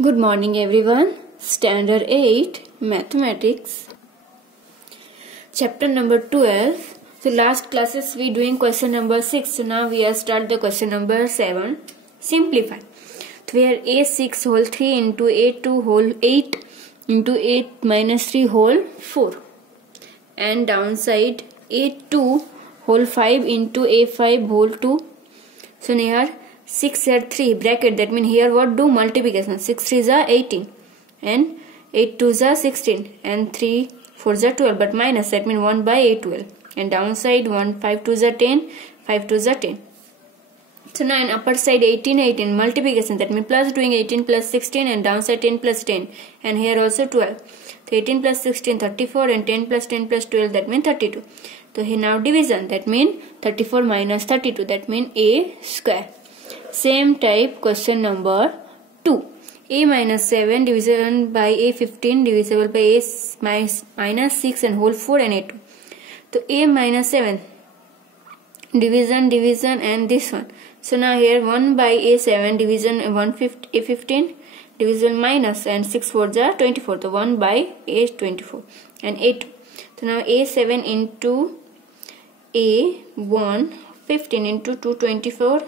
Good morning everyone. Standard 8 Mathematics. Chapter number 12. So last classes we doing question number 6. So now we are start the question number 7. Simplify. Where a6 whole 3 into a2 whole 8 into 8 minus 3 whole 4. And downside a2 whole 5 into a5 whole 2. So here 6 here 3 bracket, that means here what do multiplication. 6 3 is 18 and 8 2 is 16 and 3 4 is 12, but minus, that means 1 by 8 12, and downside 1 5 2 is 10, 5 2 is 10. So now in upper side 18 18 multiplication, that means plus doing 18 plus 16 and downside 10 plus 10, and here also 12. So 18 plus 16 34 and 10 plus 10 plus 12, that means 32. So here now division, that means 34 minus 32, that means a square. Same type question number 2. A minus 7 division by a 15 divisible by a minus 6 and whole 4 and a2. So a minus 7 division and this one. So now here 1 by a7 division a15 divisible minus and 6 4 is 24. So 1 by a24 and a2. So now a7 into a1 15 into 2 24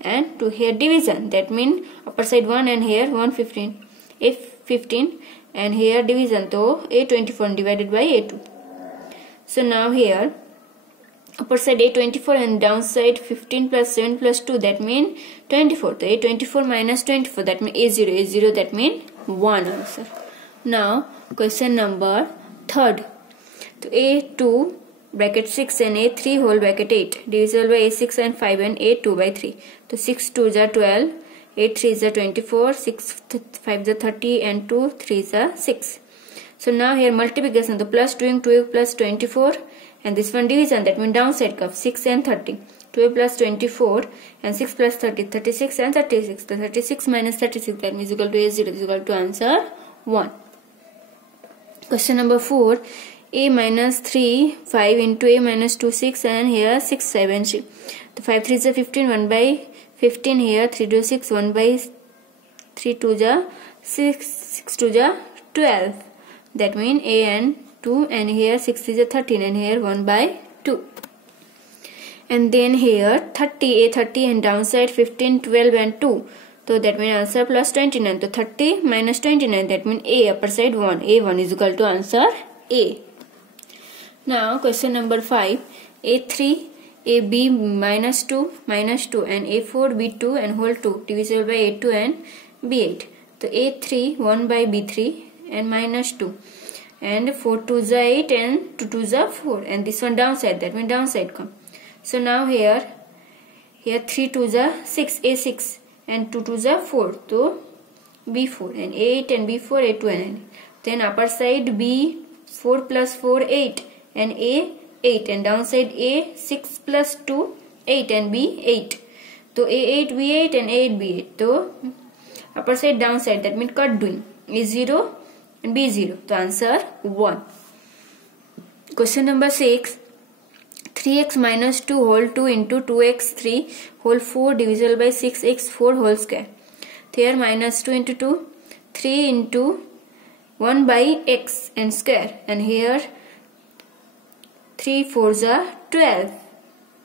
and to here division, that means upper side 1 and here 115 a15 and here division, so a24 divided by a2. So now here upper side a24 and downside 15 plus 7 plus 2, that means 24. So a24 minus 24, that means a0, that means 1 answer. Now question number 3rd. So a2 bracket 6 and a3 whole bracket 8 divisible by a6 and 5 and a2 by 3. So 6 2 is 12, 8 3 is 24, 6 5 is 30 and 2 3 is 6. So now here multiplication, the plus doing 12 plus 24 and this one division, that means downside curve 6 and 30. 12 plus 24 and 6 plus 30, 36 and 36. The 36 minus 36, that means equal to a0, is equal to answer 1. Question number 4. A minus 3 5 into a minus 2 6 and here 6 7 3. The 5 3 is 15, 1 by 15 here 3 2 6, 1 by 3 2 is 6, 6 2 is 12, that means a and 2, and here 6 is 13 and here 1 by 2. And then here 30 a 30 and downside 15 12 and 2, so that means answer plus 29. So 30 minus 29, that means a upper side 1, a1 is equal to answer a. Now question number 5. a3 ab minus 2 and a4 b2 and whole 2 divisible by a2 and b8. So a3 1 by b3 and minus 2 and 4 2 is 8 and 2 2 is 4, and this one downside, that means downside come. So now here 3 2 is 6 a6 and 2 2 is 4, so b4 and a8 and b4 a2 and 9. Then upper side b4 plus 4 8 and a8 and downside a6 plus 2 8 and b8. So a8 b8 and a8 b8. So upper side downside, that means cut doing a0 and b0. So answer 1. Question number 6. 3x minus 2 whole 2 into 2x3 whole 4 divisible by 6x4 whole square. Here minus 2 into 2, 3 into 1 by x and square, and here 3 4 is 12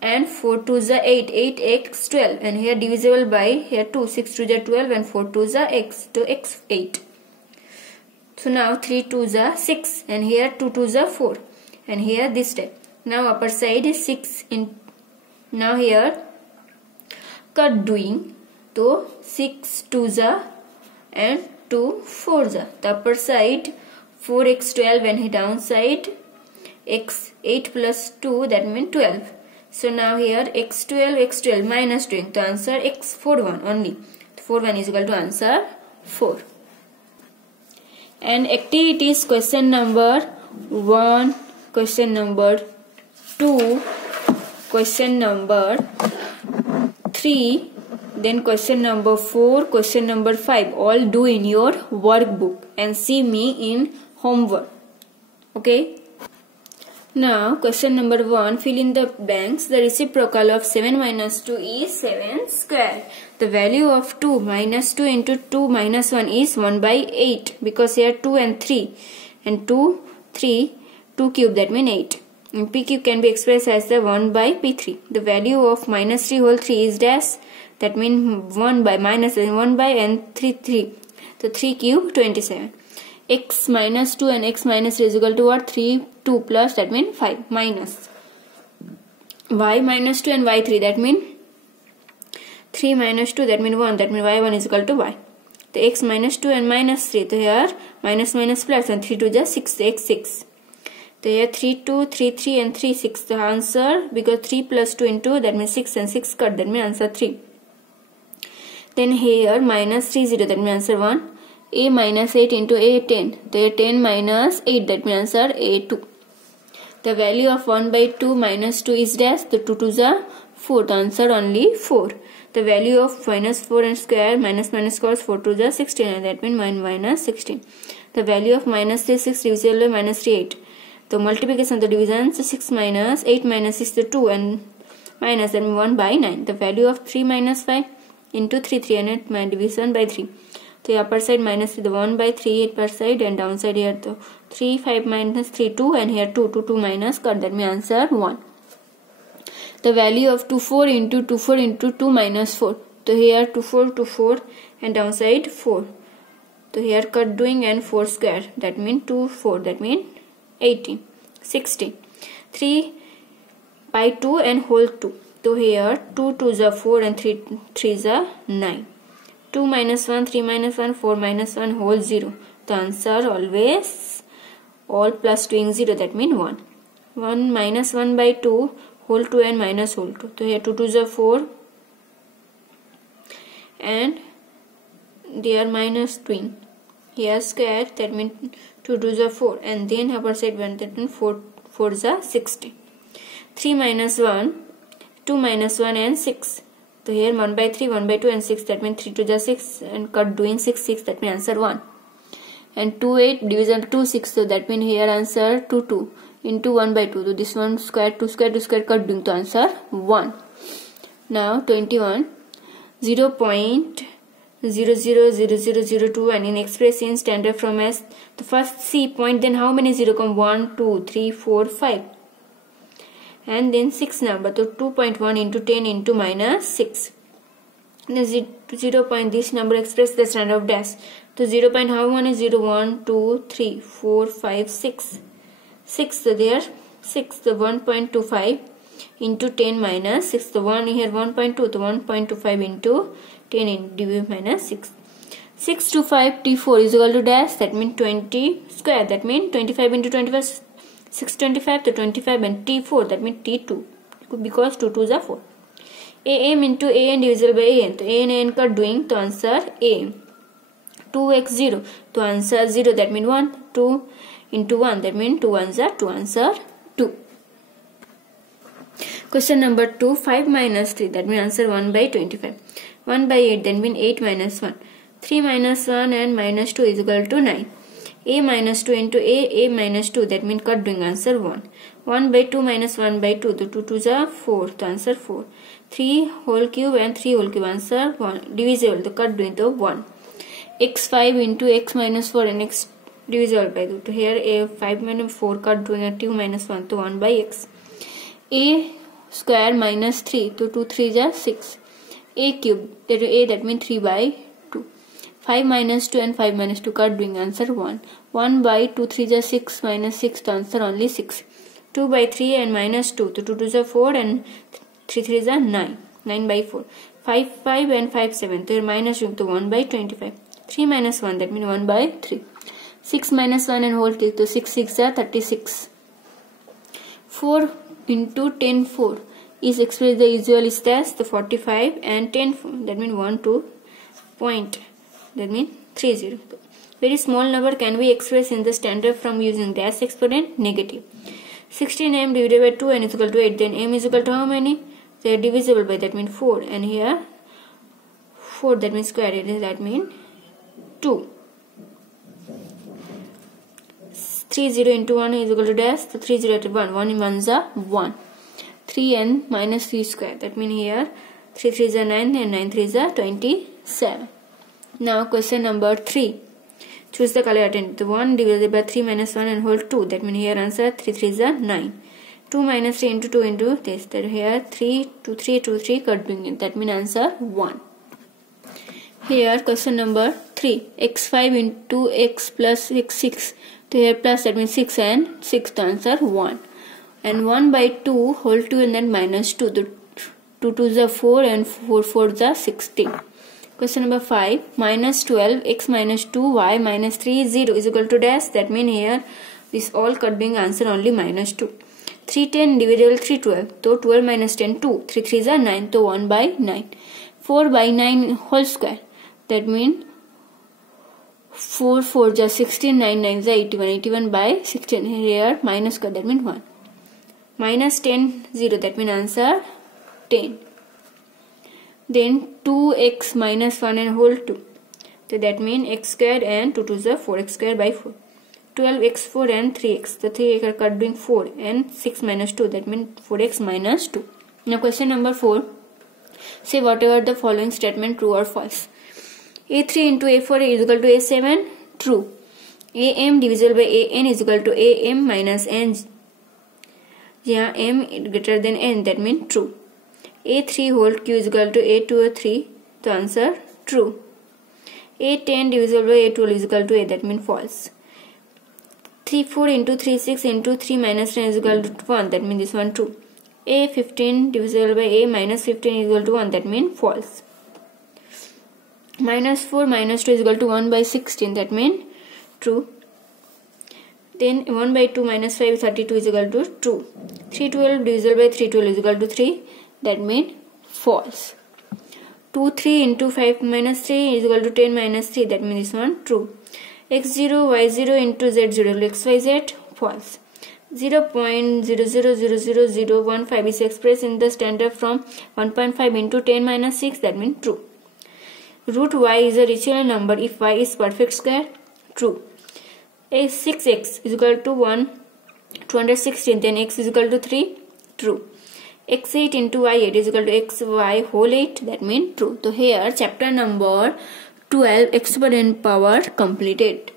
and 4 2 is 8, 8x 12, and here divisible by here 2, 6 2 is 12 and 4 2 is x, to x 8. So now 3 2 is 6 and here 2 2 is 4 and here this step. Now upper side is 6 in, now here cut doing, so 6 2 is and 2 4 is. The upper side 4x 12 and here downside x 8 plus 2, that means 12. So now here x 12 minus 2, the answer x 41 only. 41 is equal to answer 4. And activities, question number 1, question number 2, question number 3, then question number 4, question number 5, all do in your workbook and see me in homework. Okay. Now question number 1, fill in the blanks. The reciprocal of 7 minus 2 is 7 square. The value of 2 minus 2 into 2 minus 1 is 1 by 8, because here 2 and 3 and 2, 3, 2 cube, that means 8. And p cube can be expressed as the 1 by p3. The value of minus 3 whole 3 is dash, that means 1 by minus 1 by and 3 3. So 3 cube 27. X minus 2 and x minus 3 is equal to what? 3 2 plus, that means 5, minus y minus 2 and y 3, that means 3 minus 2, that means 1, that means y1 is equal to y. The x minus 2 and minus 3, so here minus minus plus, and 3 2 just 6, x 6. So here 3 2, 3 3 and 3 6. The answer, because 3 plus 2 into, that means 6 and 6 cut, that means answer 3. Then here minus 3 0, that means answer 1. A minus 8 into A 10. There 10 minus 8, that means answer A 2. The value of 1 by 2 minus 2 is dash. The 2 2s are 4. The answer only 4. The value of minus 4 and square minus minus squares 4 2s are 16, and that means minus 16. The value of minus 3 6 divisible by minus 3 8. The multiplication of the divisions 6 minus 8 minus 6 to 2 and minus, that means 1 by 9. The value of 3 minus 5 into 3 3 and 8 minus division by 3. The upper side minus the 1 by 3 upper side, and downside here the 3 5 minus 3 2, and here 2 2 2 minus cut, that means answer 1. The value of 2 4 into 2 4 into 2 minus 4. So here 2 4 and downside 4. So here cut doing and 4 square, that means 2 4, that means 18 16. 3 by 2 and whole 2. So here 2 2s are 4 and 3 3s are 9. 2 minus 1, 3 minus 1, 4 minus 1 whole 0. The answer always all plus doing 0, that means 1. 1 minus 1 by 2 whole 2 and minus whole 2. So here 2 2s are 4 and they are minus twin. Here square, that means 2 2s are 4, and then upper side 1, that means 4 4s are 60. 3 minus 1, 2 minus 1 and 6. So here 1 by 3, 1 by 2 and 6, that means 3 2 just 6, and cut doing 6 6, that means answer 1. And 2 8 division 2 6, so that means here answer 2 2 into 1 by 2. So this one square 2 square 2 square cut doing to answer 1. Now 21 0.000002, and in expressing standard from as the first C point, then how many 0 come? 1 2 3 4 5. And then 6 number, so 2.1 into 10 into minus 6. The 0 point, this number express the standard of dash. So 0 point how one is 0 1 2 3 4 5 6. 6, so there 6, so 1.25 into 10 minus 6. The 1 here 1.2, so 1.25 into 10 into minus 6. 6 to 5 T4 is equal to dash, that means 20 square, that means 25 into 25, 625 to 25, and T4, that means T2, because 2 2s are 4. AM into AN divisible by AN, so AN and cut doing to answer AM. 2x0 to answer 0, that means 1. 2 into 1, that means 2 1s are 2, answer 2. Question number 2, 5 minus 3, that means answer 1 by 25. 1 by 8, that means 8 minus 1. 3 minus 1 and minus 2 is equal to 9. A minus 2 into A minus 2, that means cut doing answer 1. 1 by 2 minus 1 by 2, the 2 2s are 4, the answer 4. 3 whole cube and 3 whole cube, answer 1. Divisible, the cut doing to 1. x5 into x minus 4 and x divisible by 2. Here a 5 minus 4 cut doing a 2 minus 1 to 1 by x. A square minus 3 to 2 3 is 6. A cube, that is A, that means 3 by 2. 5 minus 2 and 5 minus 2 cut doing answer 1. 1 by 2 3 is 6 minus 6, the answer only 6. 2 by 3 and minus 2, so 2 2 is 4 and 3 3 is 9. 9 by 4. 5 5 and 5 7, so minus 2 to 1 by 25. 3 minus 1, that means 1 by 3. 6 minus 1 and whole cube, so 6 6 are 36. 4 into 10 4 is expressed the usual is dash, the 45, and 10 4, that means 1 2 point, that means 30. Very small number can be expressed in the standard from using dash exponent negative. 16m divided by 2 and is equal to 8, then m is equal to how many? They are divisible by, that means 4, and here 4, that means square, that means 2. 3 0 into 1 is equal to dash. So 3 0 at 1. 1 in 1 is 1. 3 and minus 3 square. That means here 3 3 is 9 and 9 3 is 27. Now question number 3. Choose the color alternative. 1 divided by 3 minus 1 and whole 2. That means here answer 3 3 is 9. 2 minus 3 into 2 into this. That here 3 2 3 2 3 cutting in. That means answer 1. Here question number 3. x5 into x plus x 6. So here plus, that means 6 and 6, the answer 1. And 1 by 2 whole 2 and then minus 2. The 2 2 is 4 and 4 4 is 16. Question number 5. Minus 12 x minus 2 y minus 3 0 is equal to dash. That means here this all could be answer only minus 2. 310 divided 312. So 12 minus 10 2. 3 3 is 9. So 1 by 9. 4 by 9 whole square. That means 4 4 is 16. 9 9 is 81. 81 by 16. Here minus square. That means 1. Minus 10 0. That means answer 10. Then 2x minus 1 and whole 2. So that means x squared and 2 2 is 4x squared by 4. 12x4 and 3x. The 3 are cut doing 4 and 6 minus 2. That means 4x minus 2. Now question number 4. Say whatever the following statement true or false. A3 into A4 is equal to A7. True. AM divisible by AN is equal to AM minus N. Yeah, M greater than N. That means true. A3 whole Q is equal to A2 or 3. The answer true. A10 divisible by A12 is equal to A. That means false. 3 4 into 3 6 into 3 minus 10 is equal to 1. That means this one true. A15 divisible by A minus 15 is equal to 1. That means false. Minus 4 minus 2 is equal to 1 by 16. That means true. Then 1 by 2 minus 5 32 is equal to true. 312 divisible by 312 is equal to 3. That means false. 2 3 into 5 minus 3 is equal to 10 minus 3. That means this one true. x0 y0 into z0 xyz false. 0.000015 is expressed in the standard from 1.5 into 10 minus 6. That means true. Root y is a rational number if y is perfect square. True. 6x is equal to 216. Then x is equal to 3. True. x8 into y8 is equal to xy whole 8. That means true. So here chapter number 12 exponent power completed.